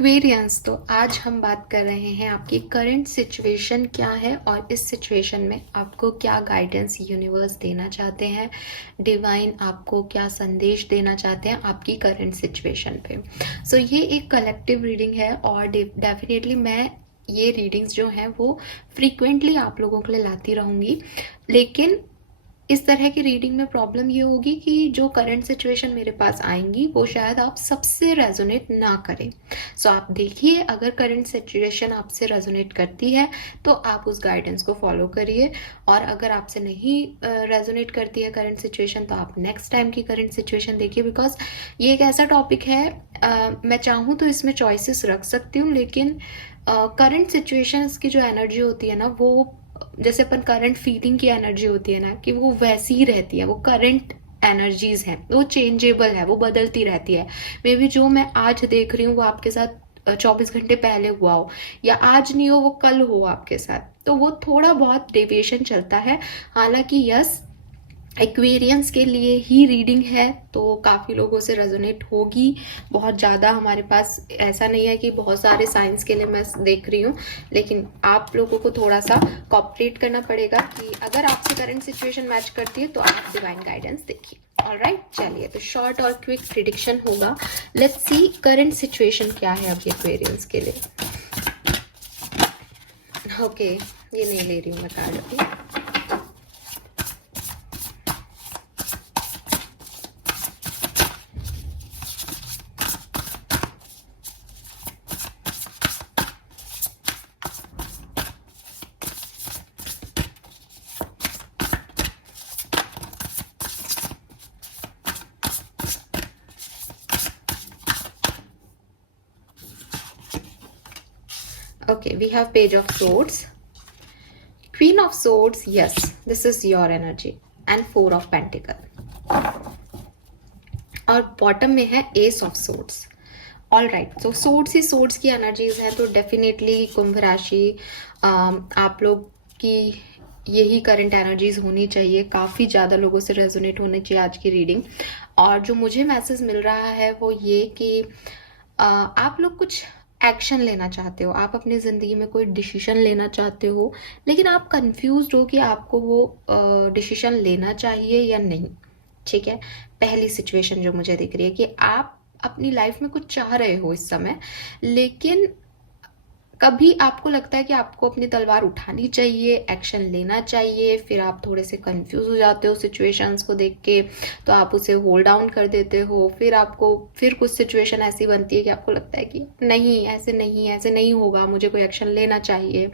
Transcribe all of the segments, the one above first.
Aquarians, तो आज हम बात कर रहे हैं आपकी करंट सिचुएशन क्या है और इस सिचुएशन में आपको क्या गाइडेंस यूनिवर्स देना चाहते हैं, डिवाइन आपको क्या संदेश देना चाहते हैं आपकी करंट सिचुएशन पे। सो ये एक कलेक्टिव रीडिंग है और डेफिनेटली मैं ये रीडिंग्स जो हैं वो फ्रीक्वेंटली आप लोगों के लिए लाती रहूँगी, लेकिन इस तरह की रीडिंग में प्रॉब्लम ये होगी कि जो करंट सिचुएशन मेरे पास आएंगी वो शायद आप सबसे रेजोनेट ना करें। सो आप देखिए, अगर करंट सिचुएशन आपसे रेजोनेट करती है तो आप उस गाइडेंस को फॉलो करिए, और अगर आपसे नहीं रेजोनेट करती है करंट सिचुएशन तो आप नेक्स्ट टाइम की करंट सिचुएशन देखिए। बिकॉज ये एक ऐसा टॉपिक है, मैं चाहूँ तो इसमें चॉइसेस रख सकती हूँ, लेकिन करंट सिचुएशंस की जो एनर्जी होती है ना, वो जैसे अपन करंट फीलिंग की एनर्जी होती है ना, कि वो वैसी ही रहती है। वो करंट एनर्जीज हैं, वो चेंजेबल है, वो बदलती रहती है। मे बी जो मैं आज देख रही हूँ वो आपके साथ 24 घंटे पहले हुआ हो, या आज नहीं हो वो कल हो आपके साथ, तो वो थोड़ा बहुत डेविएशन चलता है। हालांकि यस, एक्वेरियंस के लिए ही रीडिंग है तो काफ़ी लोगों से रेजोनेट होगी। बहुत ज़्यादा हमारे पास ऐसा नहीं है कि बहुत सारे साइंस के लिए मैं देख रही हूँ, लेकिन आप लोगों को थोड़ा सा कॉपरेट करना पड़ेगा कि अगर आपसे करंट सिचुएशन मैच करती है तो आप डिवाइन गाइडेंस देखिए। ऑलराइट, चलिए तो शॉर्ट और क्विक प्रिडिक्शन होगा। लेट्स सी करंट सिचुएशन क्या है अभी एक्वेरियंस के लिए। ओके, ये नहीं ले रही हूँ मैं कार्ड अभी। Okay, we have Page of Swords, Queen of Swords, yes, this is your energy, and Four of Pentacle, और बॉटम में है Ace of Swords। All right, तो सोर्ड्स ही सोर्ड्स की एनर्जीज हैं, तो डेफिनेटली कुंभ राशि आप लोग की यही करंट एनर्जीज होनी चाहिए। काफ़ी ज़्यादा लोगों से रेजोनेट होनी चाहिए आज की रीडिंग। और जो मुझे मैसेज मिल रहा है वो ये कि आप लोग कुछ एक्शन लेना चाहते हो, आप अपनी ज़िंदगी में कोई डिसीजन लेना चाहते हो, लेकिन आप कंफ्यूज हो कि आपको वो डिसीजन लेना चाहिए या नहीं। ठीक है, पहली सिचुएशन जो मुझे दिख रही है कि आप अपनी लाइफ में कुछ चाह रहे हो इस समय, लेकिन कभी आपको लगता है कि आपको अपनी तलवार उठानी चाहिए, एक्शन लेना चाहिए, फिर आप थोड़े से कंफ्यूज हो जाते हो सिचुएशंस को देख के, तो आप उसे होल्ड डाउन कर देते हो। फिर आपको फिर कुछ सिचुएशन ऐसी बनती है कि आपको लगता है कि नहीं, ऐसे नहीं होगा, मुझे कोई एक्शन लेना चाहिए।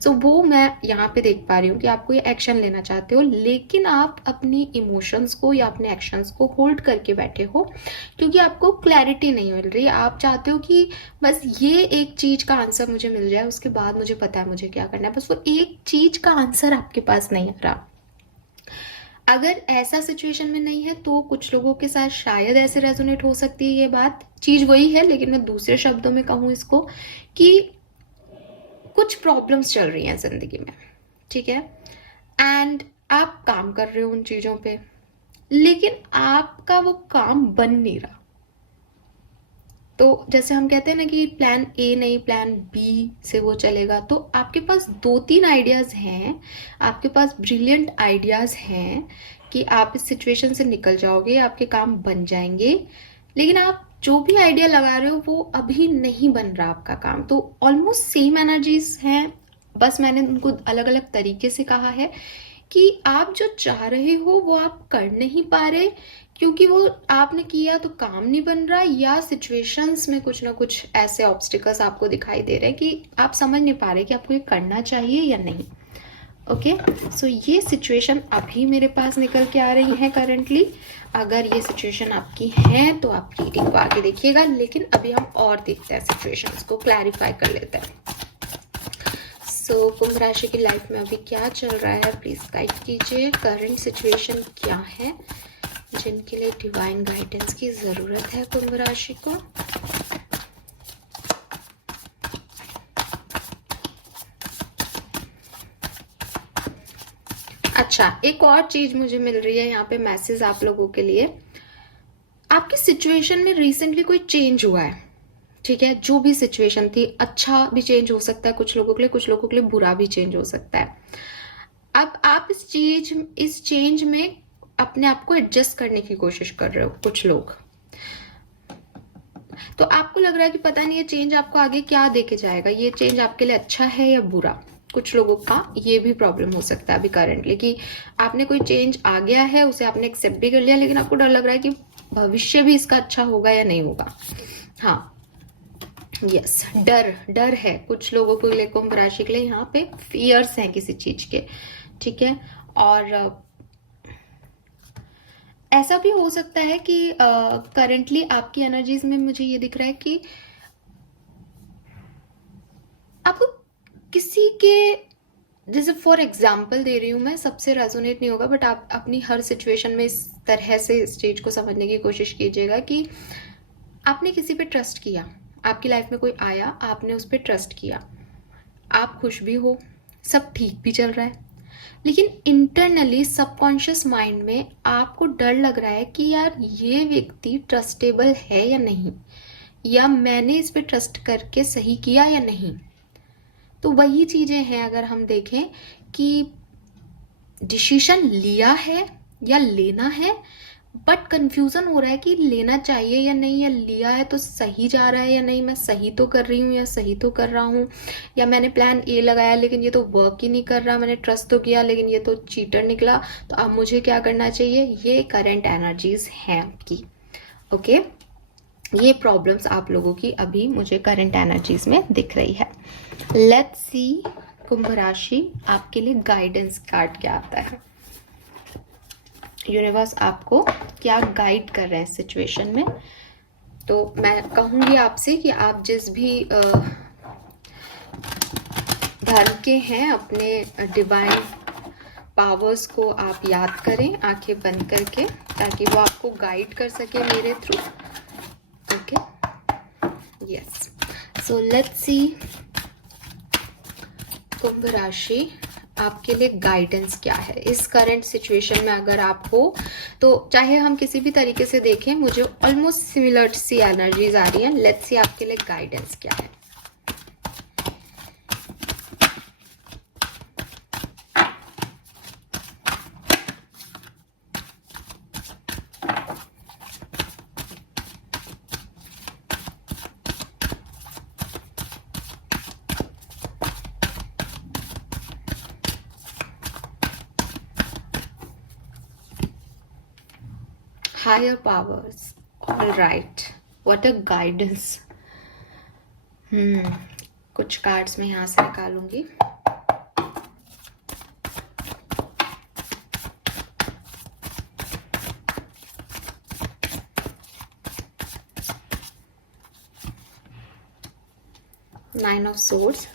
सो वो मैं यहाँ पे देख पा रही हूँ कि आपको ये एक्शन लेना चाहते हो, लेकिन आप अपनी इमोशंस को या अपने एक्शंस को होल्ड करके बैठे हो, क्योंकि आपको क्लैरिटी नहीं मिल रही। आप चाहते हो कि बस ये एक चीज का आंसर मुझे मिल जाए, उसके बाद मुझे पता है मुझे क्या करना है, बस वो एक चीज का आंसर आपके पास नहीं आ रहा। अगर ऐसा सिचुएशन में नहीं है तो कुछ लोगों के साथ शायद ऐसे रेजोनेट हो सकती है ये बात। चीज वही है, लेकिन मैं दूसरे शब्दों में कहूँ इसको कि कुछ प्रॉब्लम्स चल रही हैं जिंदगी में, ठीक है, एंड आप काम कर रहे हो उन चीजों पे, लेकिन आपका वो काम बन नहीं रहा। तो जैसे हम कहते हैं ना कि प्लान ए नहीं प्लान बी से वो चलेगा, तो आपके पास 2-3 आइडियाज हैं, आपके पास ब्रिलियंट आइडियाज हैं कि आप इस सिचुएशन से निकल जाओगे, आपके काम बन जाएंगे, लेकिन आप जो भी आइडिया लगा रहे हो वो अभी नहीं बन रहा आपका काम। तो ऑलमोस्ट सेम एनर्जीज हैं, बस मैंने उनको अलग अलग तरीके से कहा है कि आप जो चाह रहे हो वो आप कर नहीं पा रहे, क्योंकि वो आपने किया तो काम नहीं बन रहा, या सिचुएशंस में कुछ ना कुछ ऐसे ऑब्स्टिकल्स आपको दिखाई दे रहे हैं कि आप समझ नहीं पा रहे कि आपको ये करना चाहिए या नहीं। ओके, सो ये सिचुएशन अभी मेरे पास निकल के आ रही है करंटली। अगर ये सिचुएशन आपकी है तो आप रीडिंग को आगे देखिएगा, लेकिन अभी हम और देखते हैं, सिचुएशंस को क्लैरिफाई कर लेते हैं। सो कुंभ राशि की लाइफ में अभी क्या चल रहा है, प्लीज गाइड कीजिए। करंट सिचुएशन क्या है जिनके लिए डिवाइन गाइडेंस की जरूरत है कुंभ राशि को। अच्छा, एक और चीज मुझे मिल रही है यहाँ पे मैसेज आप लोगों के लिए। आपकी सिचुएशन में रिसेंटली कोई चेंज हुआ है, ठीक है, जो भी सिचुएशन थी, अच्छा भी चेंज हो सकता है कुछ लोगों के लिए, कुछ लोगों के लिए बुरा भी चेंज हो सकता है। अब आप इस चेंज में अपने आप को एडजस्ट करने की कोशिश कर रहे हो कुछ लोग। तो आपको लग रहा है कि पता नहीं ये चेंज आपको आगे क्या देके जाएगा, ये चेंज आपके लिए अच्छा है या बुरा। कुछ लोगों का ये भी प्रॉब्लम हो सकता है अभी करंटली, कि आपने कोई चेंज आ गया है, उसे आपने एक्सेप्ट भी कर लिया, लेकिन आपको डर लग रहा है कि भविष्य भी इसका अच्छा होगा या नहीं होगा। हाँ, यस, डर डर है कुछ लोगों को लिए, कुंभ राशि के लिए यहाँ पे फियर्स हैं किसी चीज के। ठीक है, और ऐसा भी हो सकता है कि करंटली आपकी एनर्जीज में मुझे ये दिख रहा है कि आपको किसी के, जैसे फॉर एग्जाम्पल दे रही हूँ मैं, सबसे रेजोनेट नहीं होगा, बट आप अपनी हर सिचुएशन में इस तरह से इस चीज को समझने की कोशिश कीजिएगा कि आपने किसी पे ट्रस्ट किया, आपकी लाइफ में कोई आया, आपने उस पर ट्रस्ट किया, आप खुश भी हो, सब ठीक भी चल रहा है, लेकिन इंटरनली सबकॉन्शियस माइंड में आपको डर लग रहा है कि यार ये व्यक्ति ट्रस्टेबल है या नहीं, या मैंने इस पे ट्रस्ट करके सही किया या नहीं। तो वही चीजें हैं, अगर हम देखें कि डिसीजन लिया है या लेना है, बट कंफ्यूजन हो रहा है कि लेना चाहिए या नहीं, या लिया है तो सही जा रहा है या नहीं, मैं सही तो कर रही हूँ या सही तो कर रहा हूँ, या मैंने प्लान ए लगाया लेकिन ये तो वर्क ही नहीं कर रहा, मैंने ट्रस्ट तो किया लेकिन ये तो चीटर निकला, तो अब मुझे क्या करना चाहिए। ये करंट एनर्जीज हैं आपकी। ओके, ये प्रॉब्लम्स आप लोगों की अभी मुझे करंट एनर्जीज में दिख रही है। लेट्स सी कुंभ राशि, आपके लिए गाइडेंस कार्ड क्या आता है। यूनिवर्स आपको क्या गाइड कर रहे हैं सिचुएशन में। तो मैं कहूंगी आपसे कि आप जिस भी धर्म के हैं, अपने डिवाइन पावर्स को आप याद करें आंखें बंद करके, ताकि वो आपको गाइड कर सके मेरे थ्रू। Okay, yes, so let's see Kumbh राशि, आपके लिए गाइडेंस क्या है इस करंट सिचुएशन में। अगर आप हो तो चाहे हम किसी भी तरीके से देखें, मुझे ऑलमोस्ट सिमिलर सी एनर्जीज आ रही हैं। लेट्स सी आपके लिए गाइडेंस क्या है। Higher powers, all right, what a guidance. कुछ कार्ड्स मैं यहाँ से निकालूंगी। Nine of swords,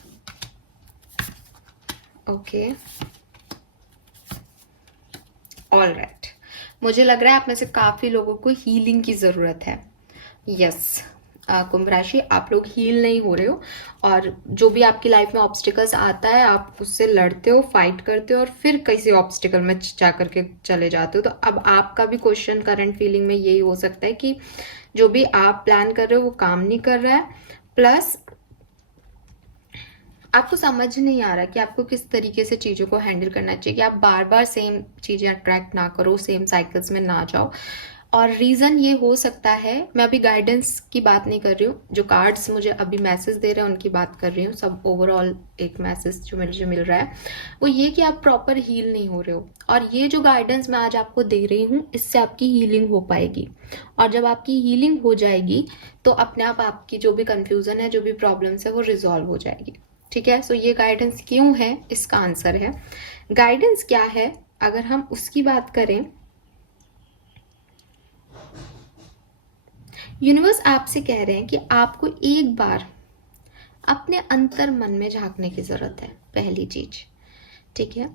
okay, all right. मुझे लग रहा है आप में से काफी लोगों को हीलिंग की जरूरत है। यस, कुंभ राशि, आप लोग हील नहीं हो रहे हो, और जो भी आपकी लाइफ में ऑब्स्टिकल्स आता है आप उससे लड़ते हो, फाइट करते हो, और फिर किसी ऑब्स्टिकल में जा करके चले जाते हो। तो अब आपका भी क्वेश्चन करंट फीलिंग में यही हो सकता है कि जो भी आप प्लान कर रहे हो वो काम नहीं कर रहा है, प्लस आपको समझ नहीं आ रहा कि आपको किस तरीके से चीज़ों को हैंडल करना चाहिए, कि आप बार बार सेम चीज़ें अट्रैक्ट ना करो, सेम साइकिल्स में ना जाओ। और रीज़न ये हो सकता है, मैं अभी गाइडेंस की बात नहीं कर रही हूँ, जो कार्ड्स मुझे अभी मैसेज दे रहे हैं उनकी बात कर रही हूँ, सब ओवरऑल एक मैसेज जो मुझे मिल रहा है वो ये कि आप प्रॉपर हील नहीं हो रहे हो। और ये जो गाइडेंस मैं आज आपको दे रही हूँ, इससे आपकी हीलिंग हो पाएगी, और जब आपकी हीलिंग हो जाएगी तो अपने आप आपकी जो भी कंफ्यूजन है, जो भी प्रॉब्लम्स है, वो रिजॉल्व हो जाएगी। ठीक है, सो ये गाइडेंस क्यों है, इसका आंसर है। गाइडेंस क्या है, अगर हम उसकी बात करें, यूनिवर्स आपसे कह रहे हैं कि आपको एक बार अपने अंतर मन में झांकने की जरूरत है, पहली चीज। ठीक है,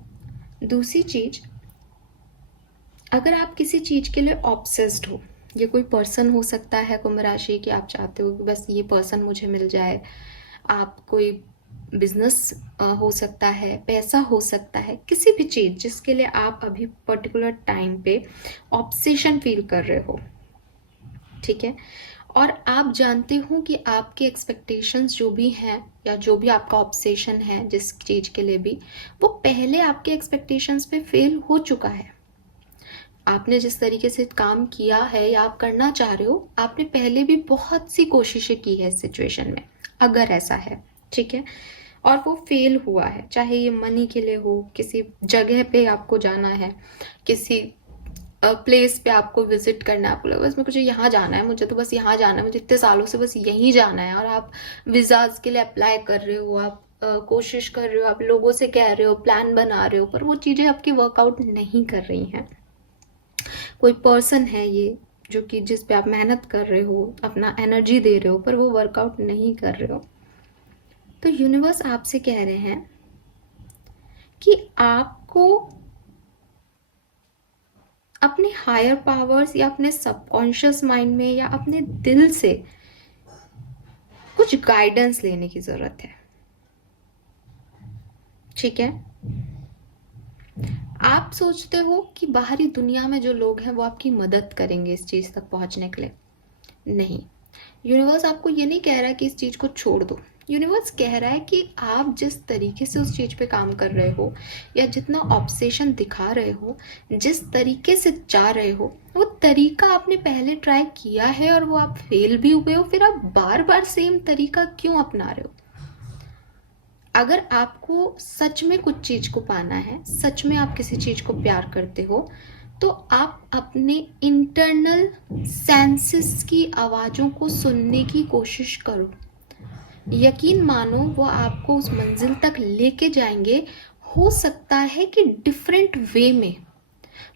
दूसरी चीज, अगर आप किसी चीज के लिए ऑब्सेस्ड हो, ये कोई पर्सन हो सकता है कुंभ राशि, कि आप चाहते हो कि बस ये पर्सन मुझे मिल जाए, आप कोई बिजनेस हो सकता है, पैसा हो सकता है, किसी भी चीज जिसके लिए आप अभी पर्टिकुलर टाइम पे ऑब्सेशन फील कर रहे हो। ठीक है, और आप जानते हो कि आपके एक्सपेक्टेशंस जो भी हैं या जो भी आपका ऑब्सेशन है जिस चीज़ के लिए भी, वो पहले आपके एक्सपेक्टेशंस पे फेल हो चुका है। आपने जिस तरीके से काम किया है या आप करना चाह रहे हो, आपने पहले भी बहुत सी कोशिशें की है इस सिचुएशन में, अगर ऐसा है, ठीक है, और वो फेल हुआ है, चाहे ये मनी के लिए हो, किसी जगह पे आपको जाना है, किसी प्लेस पे आपको विजिट करना है, आपको लगा बस मुझे यहाँ जाना है, मुझे तो बस यहाँ जाना है, मुझे इतने सालों से बस यहीं जाना है, और आप वीज़ाज के लिए अप्लाई कर रहे हो, आप कोशिश कर रहे हो, आप लोगों से कह रहे हो, प्लान बना रहे हो, पर वो चीज़ें आपकी वर्कआउट नहीं कर रही हैं। कोई पर्सन है ये जो कि जिस पे आप मेहनत कर रहे हो, अपना एनर्जी दे रहे हो, पर वो वर्कआउट नहीं कर रहे हो। तो यूनिवर्स आपसे कह रहे हैं कि आपको अपने हायर पावर्स या अपने सबकॉन्शियस माइंड में या अपने दिल से कुछ गाइडेंस लेने की जरूरत है, ठीक है। आप सोचते हो कि बाहरी दुनिया में जो लोग हैं वो आपकी मदद करेंगे इस चीज तक पहुंचने के लिए, नहीं। यूनिवर्स आपको ये नहीं कह रहा है कि इस चीज को छोड़ दो। यूनिवर्स कह रहा है कि आप जिस तरीके से उस चीज पे काम कर रहे हो या जितना ऑब्सेशन दिखा रहे हो, जिस तरीके से जा रहे हो, वो तरीका आपने पहले ट्राई किया है और वो आप फेल भी हुए हो, फिर आप बार बार सेम तरीका क्यों अपना रहे हो? अगर आपको सच में कुछ चीज को पाना है, सच में आप किसी चीज को प्यार करते हो, तो आप अपने इंटरनल सेंसेस की आवाजों को सुनने की कोशिश करो। यकीन मानो वो आपको उस मंजिल तक लेके जाएंगे, हो सकता है कि डिफरेंट वे में।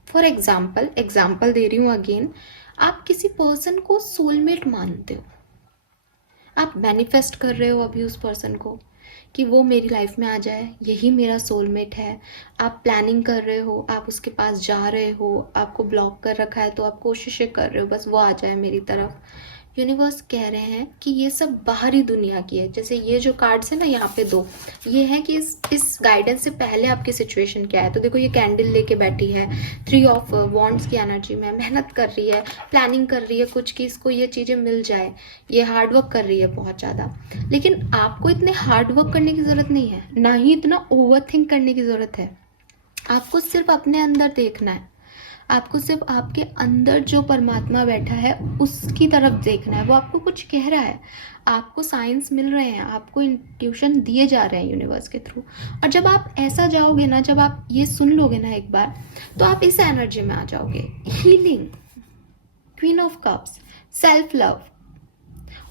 फॉर एग्जाम्पल दे रही हूँ अगेन, आप किसी पर्सन को सोलमेट मानते हो, आप मैनिफेस्ट कर रहे हो अभी उस पर्सन को कि वो मेरी लाइफ में आ जाए, यही मेरा सोलमेट है। आप प्लानिंग कर रहे हो, आप उसके पास जा रहे हो, आपको ब्लॉक कर रखा है तो आप कोशिशें कर रहे हो बस वो आ जाए मेरी तरफ। यूनिवर्स कह रहे हैं कि ये सब बाहरी दुनिया की है। जैसे ये जो कार्ड्स है ना यहाँ पे दो, ये है कि इस गाइडेंस से पहले आपकी सिचुएशन क्या है। तो देखो ये कैंडल लेके बैठी है, 3 ऑफ वॉन्ड्स की एनर्जी में, मेहनत कर रही है, प्लानिंग कर रही है कुछ कि इसको ये चीज़ें मिल जाए, ये हार्डवर्क कर रही है बहुत ज़्यादा। लेकिन आपको इतने हार्डवर्क करने की ज़रूरत नहीं है, ना ही इतना ओवर थिंक करने की ज़रूरत है। आपको सिर्फ अपने अंदर देखना है, आपको सिर्फ आपके अंदर जो परमात्मा बैठा है उसकी तरफ देखना है। वो आपको कुछ कह रहा है, आपको साइंस मिल रहे हैं, आपको इंट्यूशन दिए जा रहे हैं यूनिवर्स के थ्रू। और जब आप ऐसा जाओगे ना, जब आप ये सुन लोगे ना एक बार, तो आप इस एनर्जी में आ जाओगे। Healing, queen of cups, self love.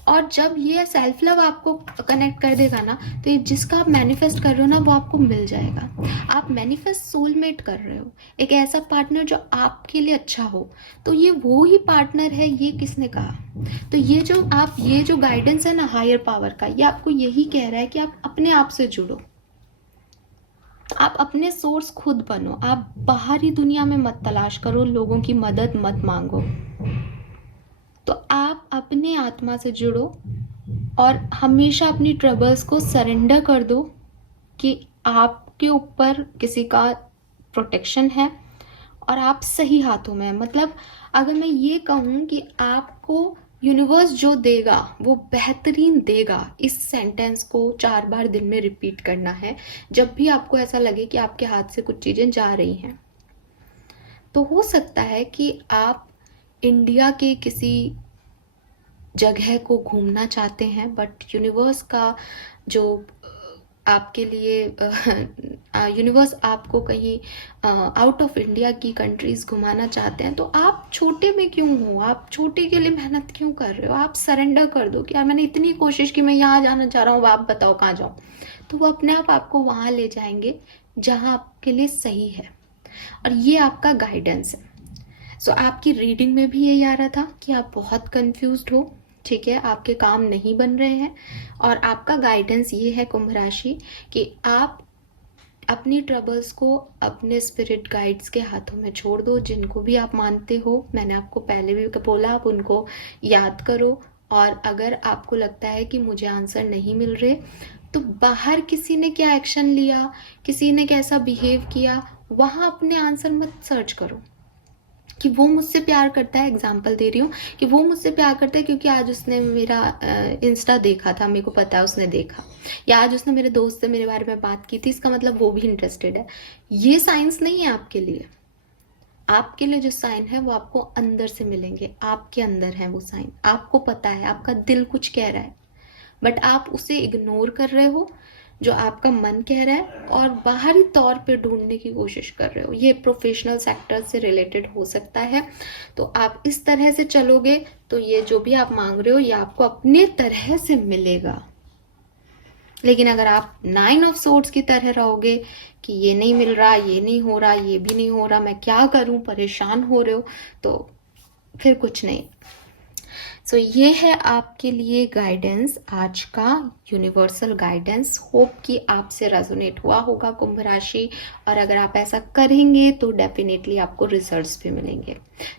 और जब ये सेल्फ लव आपको कनेक्ट कर देगा ना, तो ये जिसका आप मैनिफेस्ट कर रहे हो ना वो आपको मिल जाएगा। आप मैनिफेस्ट सोलमेट कर रहे हो, एक ऐसा पार्टनर जो आपके लिए अच्छा हो। तो ये वो ही पार्टनर है, ये किसने कहा? तो ये जो गाइडेंस है ना हायर पावर का, ये आपको यही कह रहा है कि आप अपने आप से जुड़ो, आप अपने सोर्स खुद बनो, आप बाहरी दुनिया में मत तलाश करो, लोगों की मदद मत मांगो। तो आप अपने आत्मा से जुड़ो और हमेशा अपनी ट्रबल्स को सरेंडर कर दो कि आपके ऊपर किसी का प्रोटेक्शन है और आप सही हाथों में हैं। मतलब अगर मैं ये कहूँ कि आपको यूनिवर्स जो देगा वो बेहतरीन देगा, इस सेंटेंस को 4 बार दिन में रिपीट करना है जब भी आपको ऐसा लगे कि आपके हाथ से कुछ चीज़ें जा रही हैं। तो हो सकता है कि आप इंडिया के किसी जगह को घूमना चाहते हैं, बट यूनिवर्स का जो आपके लिए यूनिवर्स आपको कहीं आउट ऑफ इंडिया की कंट्रीज घुमाना चाहते हैं। तो आप छोटे में क्यों हो, आप छोटे के लिए मेहनत क्यों कर रहे हो? आप सरेंडर कर दो कि यार मैंने इतनी कोशिश की, मैं यहाँ जाना चाह रहा हूँ, आप बताओ कहाँ जाऊँ। तो वो अपने आप आपको वहाँ ले जाएंगे जहाँ आपके लिए सही है। और ये आपका गाइडेंस है। सो आपकी रीडिंग में भी यही आ रहा था कि आप बहुत कंफ्यूज्ड हो, ठीक है, आपके काम नहीं बन रहे हैं। और आपका गाइडेंस ये है कुंभ राशि कि आप अपनी ट्रबल्स को अपने स्पिरिट गाइड्स के हाथों में छोड़ दो, जिनको भी आप मानते हो। मैंने आपको पहले भी बोला, आप उनको याद करो। और अगर आपको लगता है कि मुझे आंसर नहीं मिल रहे, तो बाहर किसी ने क्या एक्शन लिया, किसी ने कैसा बिहेव किया, वहाँ अपने आंसर मत सर्च करो। कि वो मुझसे प्यार करता है, एग्जाम्पल दे रही हूँ कि वो मुझसे प्यार करता है क्योंकि आज उसने मेरा इंस्टा देखा था, मेरे को पता है उसने देखा, या आज उसने मेरे दोस्त से मेरे बारे में बात की थी, इसका मतलब वो भी इंटरेस्टेड है। ये साइंस नहीं है आपके लिए। आपके लिए जो साइन है वो आपको अंदर से मिलेंगे, आपके अंदर है वो साइन, आपको पता है, आपका दिल कुछ कह रहा है, बट आप उसे इग्नोर कर रहे हो, जो आपका मन कह रहा है, और बाहरी तौर पे ढूंढने की कोशिश कर रहे हो। ये प्रोफेशनल सेक्टर से रिलेटेड हो सकता है। तो आप इस तरह से चलोगे तो ये जो भी आप मांग रहे हो ये आपको अपने तरह से मिलेगा। लेकिन अगर आप 9 ऑफ सोर्ड्स की तरह रहोगे कि ये नहीं मिल रहा, ये नहीं हो रहा, ये भी नहीं हो रहा, मैं क्या करूं, परेशान हो रहे हो, तो फिर कुछ नहीं। सो ये है आपके लिए गाइडेंस, आज का यूनिवर्सल गाइडेंस। होप कि आपसे रेजोनेट हुआ होगा कुंभ राशि, और अगर आप ऐसा करेंगे तो डेफिनेटली आपको रिजल्ट्स भी मिलेंगे।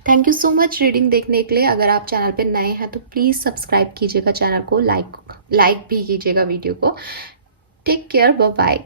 Thank you so much reading देखने के लिए। अगर आप चैनल पे नए हैं तो प्लीज़ सब्सक्राइब कीजिएगा चैनल को, लाइक भी कीजिएगा वीडियो को। Take care, bye bye.